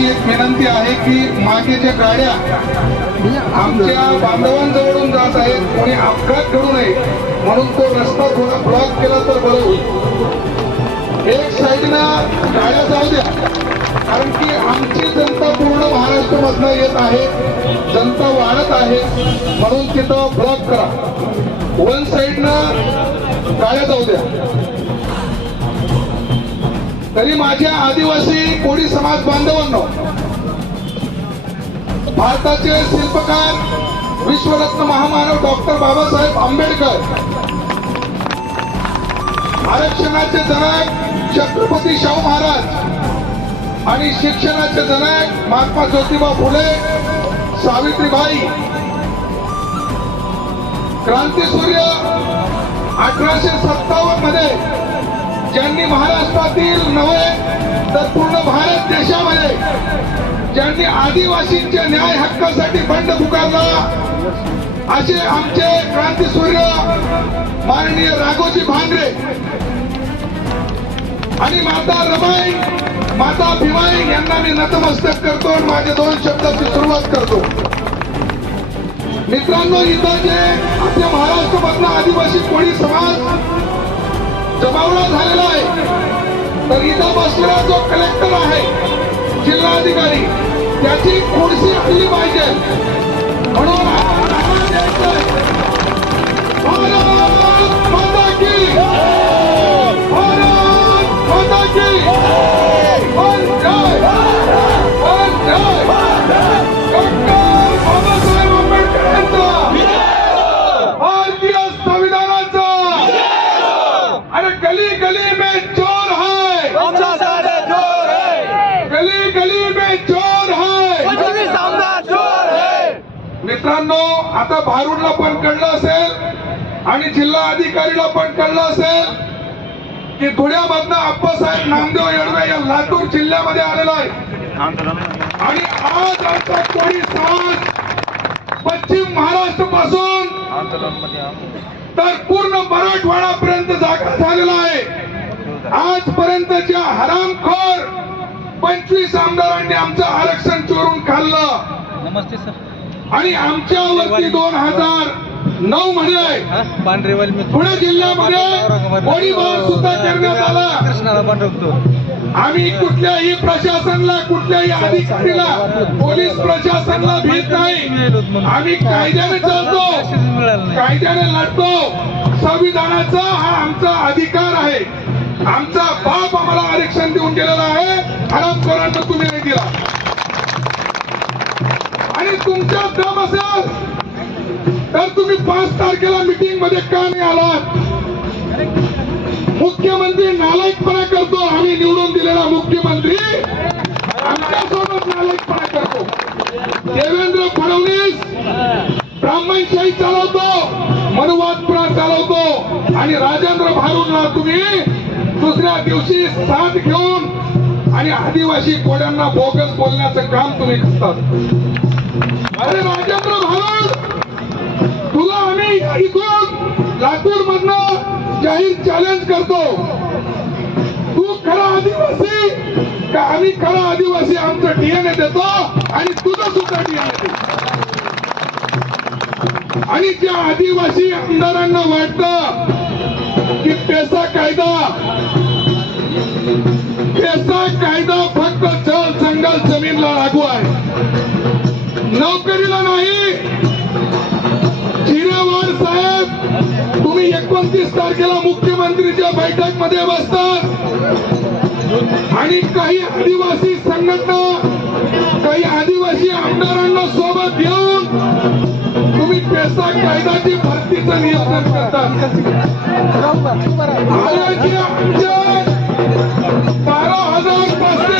अशी एक विनंती आहे की मागे ज्या गाड्या आमच्या बांधवांजवळून जात आहेत, कोणी अपघात घडू नये म्हणून तो रस्ता थोडा ब्लॉक केला तर बरं होईल। एक साईडनं गाड्या जाऊ द्या, कारण की आमची जनता पूर्ण महाराष्ट्रामधनं येत आहे, जनता वाढत आहे, म्हणून तिथं ब्लॉक करा। वन साईडनं गाड्या जाऊ द्या। तरी माझ्या आदिवासी कोळी समाज बांधवांनो, भारताचे शिल्पकार विश्वरत्न महामानव डॉक्टर बाबासाहेब आंबेडकर, आरक्षणाचे जनक छत्रपती शाहू महाराज आणि शिक्षणाचे जनक महात्मा ज्योतिबा फुले, सावित्रीबाई, क्रांतीसूर्य 1857 मध्ये ज्यांनी महाराष्ट्रातील नव्हे तर पूर्ण भारत देशामध्ये ज्यांनी आदिवासींच्या न्याय हक्कासाठी बंड पुकारला, असे आमचे क्रांतीसूर्य माननीय राघोजी भांगरे आणि माता रमाई, माता भीमाई यांना मी नतमस्तक करतो आणि माझ्या 2 शब्दाची सुरुवात करतो। मित्रांनो, इथं जे आपल्या महाराष्ट्रामधला आदिवासी कोळी समाज जमावला झालेला आहे, तर इथं बसलेला जो कलेक्टर आहे, जिल्हाधिकारी, त्याची खुर्ची हल्ली पाहिजे म्हणून भारत माता की, भारत माता की जय, जय डॉक्टर बाबासाहेब आंबेडकर यांचा, भारतीय संविधानाचा। अरे गली गली में चोर है, चोर है, गली गली में चोर है, चोर है। मित्रांनो, आता भारूडला पण कळलं असेल आणि जिल्हा अधिकारीला पण कळलं असेल की धुळ्यामधनं आप्पासाहेब नामदेव येडवे या लातूर जिल्ह्यामध्ये आलेला आहे आणि आज आमचा कोळी समाज पश्चिम महाराष्ट्र पासून तर पूर्ण मराठवाड्यापर्यंत जागा झालेला आहे। आजपर्यंतच्या हरामखोर 25 आमदारांनी आमचं आरक्षण चोरून खाल्लं। नमस्ते सर। आणि आमच्यावरती 2009 मध्ये पुणे जिल्ह्यामध्ये गोळीबार सुद्धा करण्यात आला। आम्ही कुठल्याही प्रशासनाला, कुठल्याही अधिकारीला, पोलीस प्रशासनाला भीत नाही। आम्ही कायद्याने चालतो, कायद्याने लढतो। संविधानाचा हा आमचा अधिकार आहे। आमचा बाप आम्हाला आरक्षण देऊन गेलेला आहे, हरामखोरांना तुम्ही नाही दिला। आणि तुमच्या दम असेल तर तुम्ही 5 तारखेला मीटिंग मध्ये का नाही आलात? मुख्यमंत्री नालायकपणा करतो, आम्ही निवडून दिलेला मुख्यमंत्री आमच्यासोबत नालायकपणा करतो। देवेंद्र फडणवीस ब्राह्मणशाही चालवतो, मनुवादपणा चालवतो आणि राजेंद्र भारूडला तुम्ही दुसऱ्या दिवशी साथ घेऊन आणि आदिवासी कोड्यांना बोगस बोलण्याचं काम तुम्ही करतात। अरे राजेंद्र भारूड, तुला आम्ही इथून लातूर मधनं जाहीर चॅलेंज करतो, तू खरा आदिवासी का आम्ही खरा आदिवासी? आमचं डीएनए देतो आणि तुझं सुद्धा डीएनए देतो। आणि त्या आदिवासी आमदारांना वाटतं की पैसा कायदा फक्त जल जंगल जमीनला लागू आहे, नोकरीला नाही। जिरेवार साहेब, तुम्ही 29 तारखेला मुख्यमंत्रीच्या बैठक मध्ये बसतात आणि काही आदिवासी संघटना, काही आदिवासी आमदारांना सोबत घेऊन तुम्ही पैसा कायद्याची भरतीचं नियोजन करतात। आयोजी आमच्या 12,500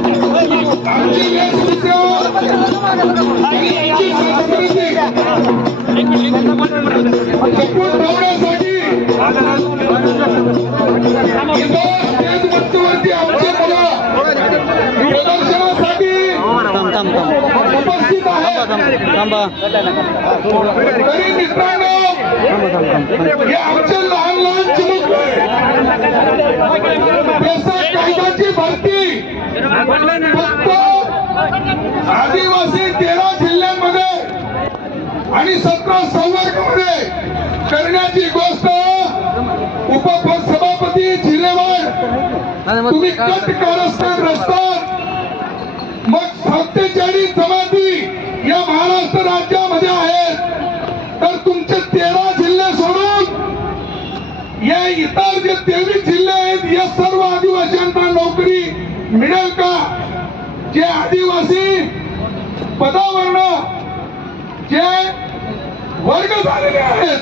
Thank you. जपून ठेवण्यासाठी इथं स्टेज मंचवरती आमची मुलं प्रदर्शनासाठी उपस्थित आहेत. तरी मित्रांनो हे आमचे लहान लहान चिमुकले पेसा कायद्याची भरती फक्त आदिवासी 13 जिल्ह्यांमध्ये आणि 17 संवर्गामध्ये करण्याची गोष्ट उपसभापती जिल्हेवार तुम्ही कट कारस्थान रस्तात मग 47 जमाती या महाराष्ट्र राज्यामध्ये आहेत तर तुमचे 13 जिल्हे सोडून या इतर जे 23 जिल्हे आहेत या सर्व आदिवासींना नोकरी मिळेल का? जे आदिवासी पदावरनं जे वर्ग झालेले आहेत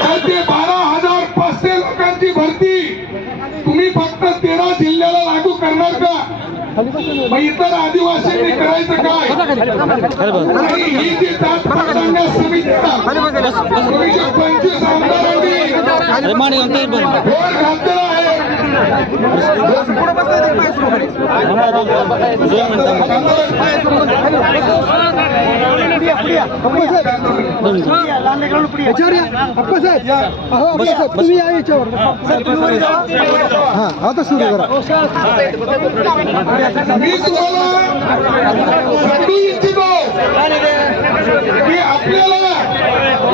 तर ते 12,500 लोकांची भरती तुम्ही फक्त 13 जिल्ह्याला लागू करणार का? मग इतर आदिवासींनी करायचं काय? आणि ही जी जात पडताना समिती 25 आमदारांनी भोर घातलेला आहे. तुम्ही या याच्यावर आता सुरू करा. मी तुम्हाला सांगू इच्छितो की आपल्याला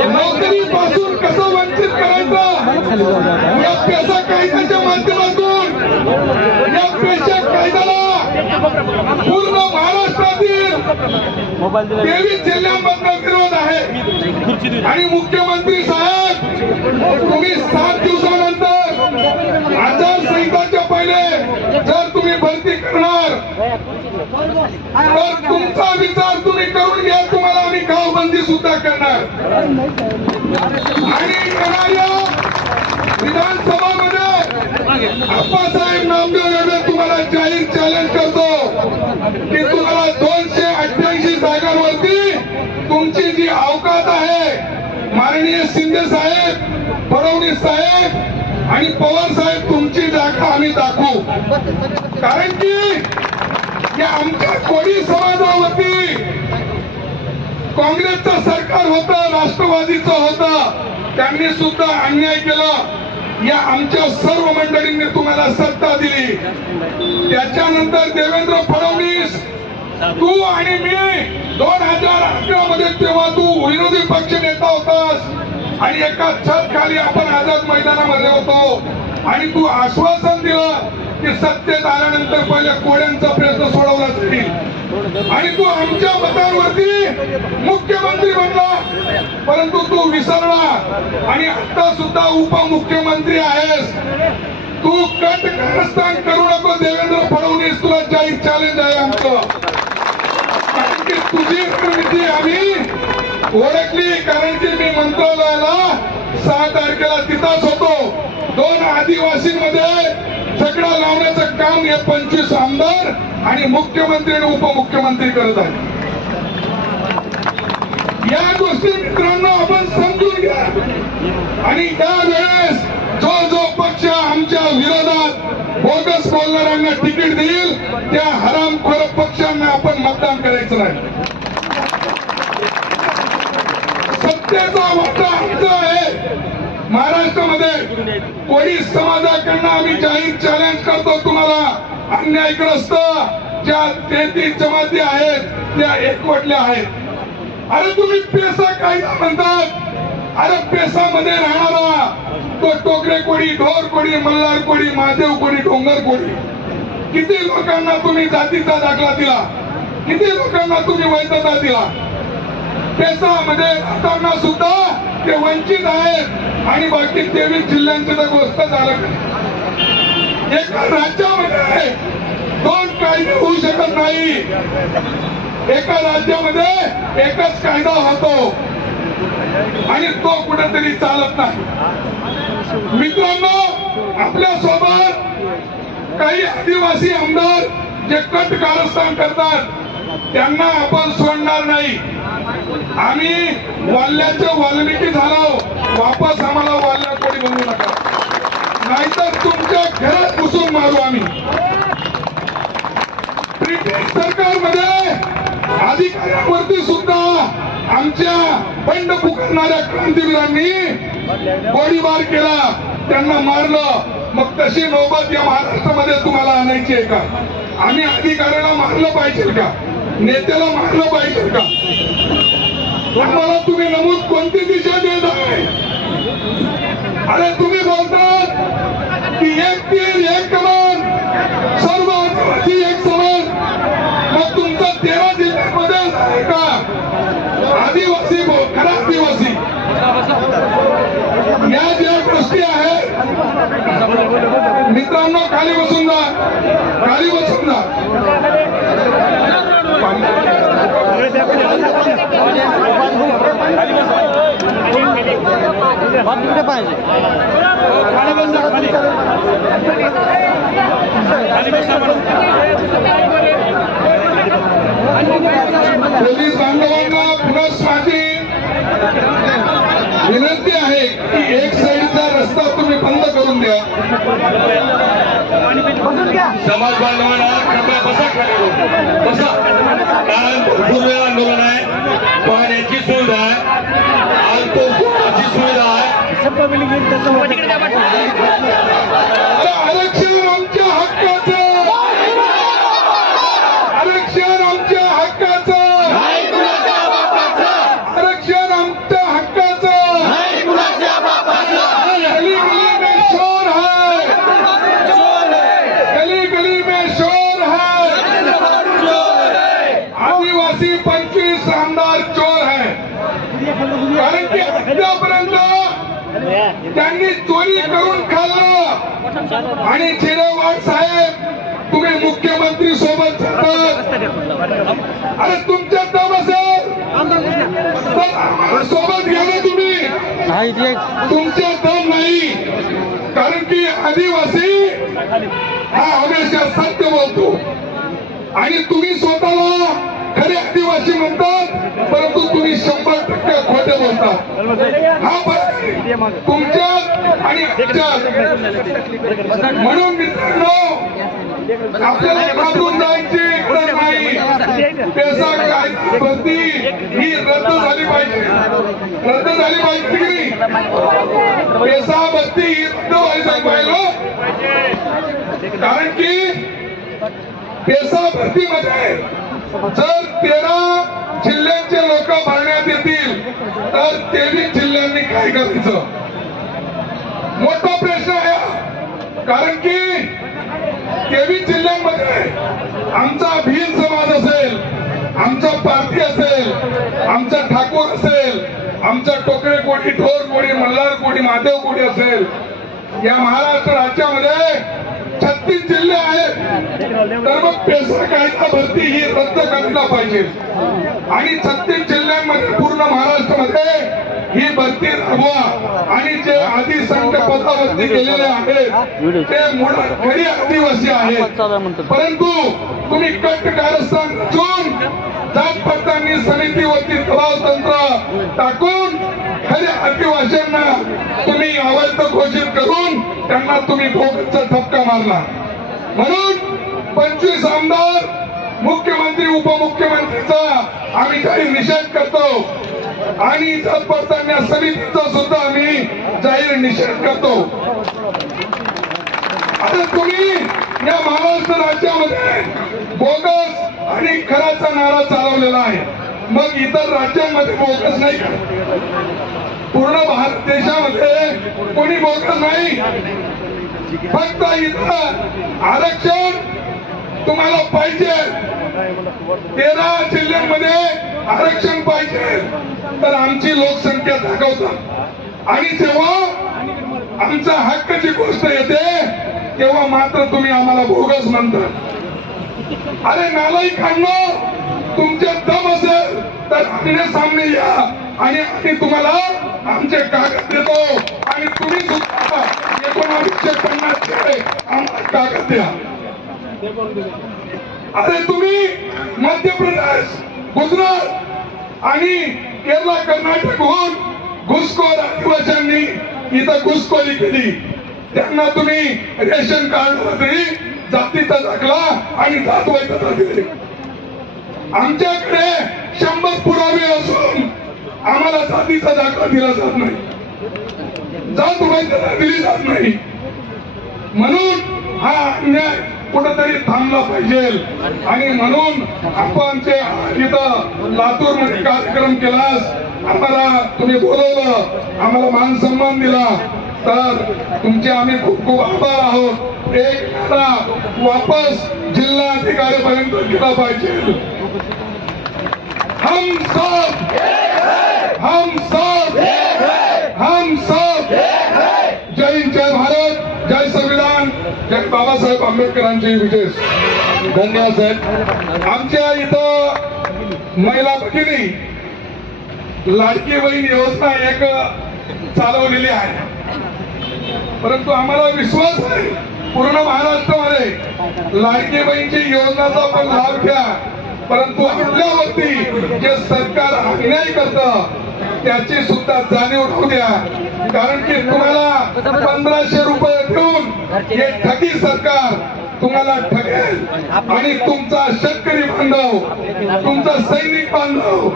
नोकरीपासून कसं वंचित करायचं या पेसा कायद्याच्या माध्यमातून या पेशा कायद्याला पूर्ण महाराष्ट्रातील 23 जिल्ह्यांमधला विरोध आहे. आणि मुख्यमंत्री साहेब तुम्ही 7 दिवसानंतर आचारसंहिताच्या पहिले जर तुम्ही भरती करणार तर तुमचा विचार तुम्ही करून घ्या. तुम्हाला आम्ही गावबंदी सुद्धा करणार. आणि येणाऱ्या विधानसभामध्ये आप्पासाहेब नामदेव यांना तुम्हाला जाहीर चॅलेंज करतो की तुम्हाला 288 जागांवरती तुमची जी अवकात आहे माननीय शिंदे साहेब, फडणवीस साहेब आणि पवार साहेब तुमची जागा आम्ही दाखवू. कारण की या आमच्या कोळी समाजावरती काँग्रेसचं सरकार होतं, राष्ट्रवादीचं होतं, त्यांनी सुद्धा अन्याय केला. या आमच्या सर्व मंडळींनी तुम्हाला सत्ता दिली. त्याच्यानंतर देवेंद्र फडणवीस तू आणि मी 2011 मध्ये तेव्हा तू विरोधी पक्ष नेता होतास आणि एका छत खाली आपण आझाद मैदानामध्ये होतो आणि तू आश्वासन दिलं की सत्तेत आल्यानंतर पहिले कोळ्यांचा प्रश्न सोडवला जाईल आणि तू आमच्या मतांवरती मुख्यमंत्री बनला. परंतु तू विसरला आणि आता सुद्धा उपमुख्यमंत्री आहेस. तू कट कारस्थान करू नको देवेंद्र फडणवीस. तुला जाहीर चॅलेंज आहे आमचं. कारण की तुझी रणनीती आम्ही ओळखली. कारण की मी मंत्रालयाला 6 तारखेला तिथंच होतो. 2 आदिवासींमध्ये झगडा लावण्याचं काम हे 25 आमदार आणि मुख्यमंत्री आणि उपमुख्यमंत्री करत आहेत. या गोष्टी मित्रांनो आपण समजून घ्या. आणि त्यावेळेस जो पक्ष आमच्या विरोधात बोगस बोलणाऱ्यांना तिकीट देईल त्या हरामखोर पक्षांना आपण मतदान करायचं नाही. सत्तेचा वाटा आमचा आहे. महाराष्ट्रामध्ये कोळी समाजाकडनं आम्ही जाहीर चॅलेंज करतो तुम्हाला. अन्यायग्रस्त ज्या 33 जमाती आहेत त्या एकवटल्या आहेत. अरे तुम्ही पेसा कायदा म्हणतात. अरे पेसामध्ये राहणारा तो टोकरे कोळी, ढोर कोळी, मल्हार कोळी, महादेव कोळी, डोंगर कोळी किती लोकांना तुम्ही जातीचा दाखला दिला? किती लोकांना तुम्ही वैधता दिला? पेसामध्ये राहताना सुद्धा ते वंचित आहेत आणि बाकी 23 जिल्ह्यांची तर गोष्ट झालं. एका राज्यामध्ये 2 कायदे होऊ शकत नाही. एका राज्यामध्ये एकच कायदा होतो आणि तो कुठेतरी चालत नाही. मित्रांनो आपल्या सोबत काही आदिवासी आमदार जे कट कारस्थान करतात त्यांना आपण सोडणार नाही. आम्ही वाल्ल्याचे वाल्मिकी झालो, वापस आम्हाला वाल्ल्या कोणी बनवू नका, नाहीतर तुमच्या घरात घुसून मारू आम्ही. ब्रिटिश सरकारमध्ये अधिकाऱ्यांवरती सुद्धा आमच्या बंड पुकारणाऱ्या क्रांतीवीरांनी गोळीबार केला, त्यांना मारलं. मग तशी नौबत या महाराष्ट्रामध्ये तुम्हाला आणायची आहे का? आम्ही अधिकाऱ्याला मारलं पाहिजे का? नेत्याला मारलं पाहिजे का? आम्हाला तुम्ही नमूद कोणती दिशा देत आहे? अरे तुम्ही बोलतात की एक तीर एक कमान, सर्व आदिवासी एक समान. मग तुमचा 13 जिल्ह्यामध्ये आहे का आदिवासी? खरा आदिवासी या ज्या गोष्टी आहेत मित्रांनो, खाली बसून जा, खाली बसून जा. पोलीस बांधवांना पुनः माझी विनंती आहे की एक साईडचा रस्ता तुम्ही बंद करून द्या. समाज बांधवांना कृपया बसा, बसा, कारण भरपूर वेळ आंदोलन आहे, पाण्याची सुविधा आहे, अल्पची सुविधा आहे. आरक्षण आमच्या हक्काचं, आरक्षण आमच्या हक्काचं, आरक्षण आमच्या हक्काचं. गली गली में शोर है, गली गली में शोर है. आदिवासी 25 आमदार चोर है, कारण की आतापर्यंत त्यांनी चोरी करून खाल्लं. आणि चिरेवाड साहेब तुम्ही मुख्यमंत्री सोबत जातात. अरे तुमच्या दम असेल तर सोबत घ्या ना तुम्ही, तुमच्या दम नाही. कारण की आदिवासी हा हमेशा सत्य बोलतो आणि तुम्ही स्वतःला खरे आदिवासी म्हणतात, परंतु तुम्ही 100% खोटे बोलतात. हा फरक तुमच्यात आणि आमच्यात. म्हणून मित्रांनो, आपल्याला घाबरून जायची गरज नाही. पेसा कायदा भरती ही रद्द झाली पाहिजे, रद्द झाली पाहिजे की नाही? पेसा भरती ही रद्द व्हायला पाहिजे, कारण की पेसा भरतीमध्ये जर 13 जिल्ह्यांचे लोक भरण्यात येतील तर 23 जिल्ह्यांनी काय करायचं? मोठा प्रश्न आहे. कारण की 23 जिल्ह्यांमध्ये आमचा भील समाज असेल, आमचा पारधी असेल, आमचा ठाकूर असेल, आमचा टोकरे कोळी, ठोर कोळी, मल्हार कोळी, महादेव कोळी असेल. या महाराष्ट्र राज्यामध्ये 36 जिल्हे आहेत. तर मग पेसा कायदा भरती ही रद्द करायला पाहिजे आणि 36 जिल्ह्यांमध्ये पूर्ण महाराष्ट्रामध्ये ही भरती राबवा. आणि जे आधी संघ पदावरती गेलेले आहेत ते मुळात खरी आदिवासी आहेत, परंतु तुम्ही कट कारस्थान रचून जात पडताळणी समितीवरती दबाव तंत्र टाकून खऱ्या आदिवासींना तुम्ही अवैध घोषित करून त्यांना तुम्ही भोगचा ठपका मारला. म्हणून 25 आमदार, मुख्यमंत्री, उपमुख्यमंत्रीचा आम्ही जाहीर निषेध करतो आणि जात पडताळणी समितीचा सुद्धा आम्ही जाहीर निषेध करतो. आता तुम्ही या महाराष्ट्र राज्यामध्ये बोगस आणि खराचा नारा चालवलेला आहे. मग इतर राज्यांमध्ये बोगस नाही का? पूर्ण भारत देशामध्ये कोणी बोगस नाही. फक्त इथं आरक्षण तुम्हाला पाहिजे, 13 जिल्ह्यांमध्ये आरक्षण पाहिजे, तर आमची लोकसंख्या दाखवतात. आणि जेव्हा आमचा हक्काची गोष्ट येते तेव्हा मात्र तुम्ही आम्हाला बोगस म्हणता. अरे नालायकांनो, तुमचे दम असेल तर आमने सामने या आणि आम्ही तुम्हाला आमचे कागद देतो आणि तुम्ही सुद्धा 1950 चे आम्हाला कागद द्या. अरे तुम्ही मध्य प्रदेश, गुजरात आणि केरळ कर्नाटकहून घुसखोर आदिवासींनी इथं घुसखोरी केली, त्यांना तुम्ही रेशन कार्डवरती जातीचा दाखला आणि जात वैधता दिली. आमच्याकडे 100 पुरावे असून आम्हाला जातीचा दाखला दिला जात नाही, जात वैधता दिली जात नाही. म्हणून हा अन्याय कुठेतरी थांबला पाहिजे आणि म्हणून आपण ते इथं लातूर मध्ये कार्यक्रम केलास, आम्हाला तुम्ही बोलवलं, आम्हाला मान सन्मान दिला, तर तुमचे आम्ही खूप खूप आभार आहोत. एक नारा वापस जिल्हाधिकाऱ्यापर्यंत केला पाहिजे. हम सब हम सब हम सब. जय हिंद, जय भारत, जय संविधान, जय बाबासाहेब आंबेडकरांचे विजय. धन्यवाद साहेब. आमच्या इथं महिला भगिनी लाडकी बहीण योजना एक चालवलेली आहे, परंतु आम्हाला विश्वास आहे पूर्ण महाराष्ट्रामध्ये लाडकी बहीणची योजनाचा पण लाभ घ्या, परंतु आपल्यावरती जे सरकार अन्याय करतं त्याची सुद्धा जाणीव ठेवू द्या. कारण की तुम्हाला 1500 रुपये देऊन हे ठगी सरकार तुम्हाला ठगेल आणि तुमचा शेतकरी बांधव, तुमचा सैनिक बांधव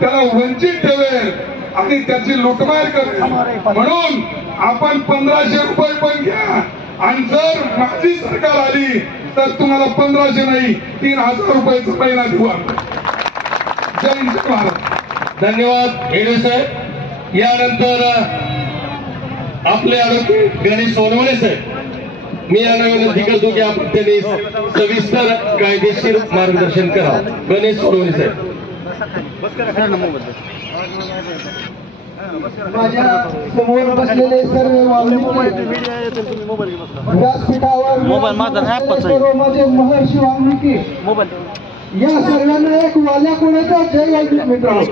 त्याला वंचित ठेवेल आणि त्याची लुटमार करेल. म्हणून आपण 1500 रुपये पण घ्या आणि जर माझी सरकार आली तर तुम्हाला 1500 नाही 3000 रुपयाचा महिना देऊ. जय हिंद, जय भारत. धन्यवाद हेडे साहेब. यानंतर आपले ॲडव्होकेट गणेश सोनवणे साहेब, मी यांना विनंती करतो की आपण त्यांनी सविस्तर कायदेशीर मार्गदर्शन करावं. गणेश सोनवणे साहेब. माझ्या समोर बसलेले सर्व वाल्मिकी व्यासपीठावर सर्व माझे महर्षी वाल्मिकी या सर्वांना एक वाल्या कोणाचा जय वाल्मिकी मित्रांनो.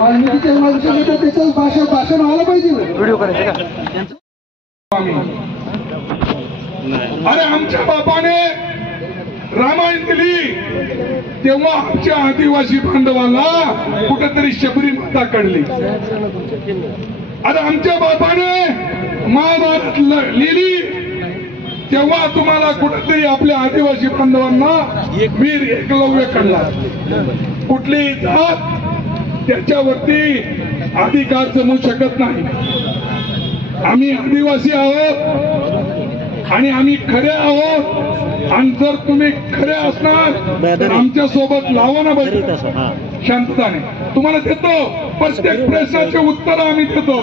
वाल्मिकीच्या माणसाने तर त्याचं भाषण व्हायला पाहिजे. व्हिडिओ करायचं अरे आमच्या बापाने रामायण दिली तेव्हा आमच्या आदिवासी बांधवांना कुठेतरी शबरी माता काढली. अरे आमच्या बापाने महाभारत लिहिली तेव्हा तुम्हाला कुठेतरी आपल्या आदिवासी बांधवांना वीर एकलव्य काढला. कुठलीही जात त्याच्यावरती अधिकार जमू शकत नाही. आम्ही आदिवासी आहोत आणि आम्ही खरे आहोत. आणि जर तुम्ही खरे असणार तर आमच्या सोबत लावा ना बाई शांतताने. तुम्हाला देतो प्रत्येक प्रश्नाचे उत्तर आम्ही देतो.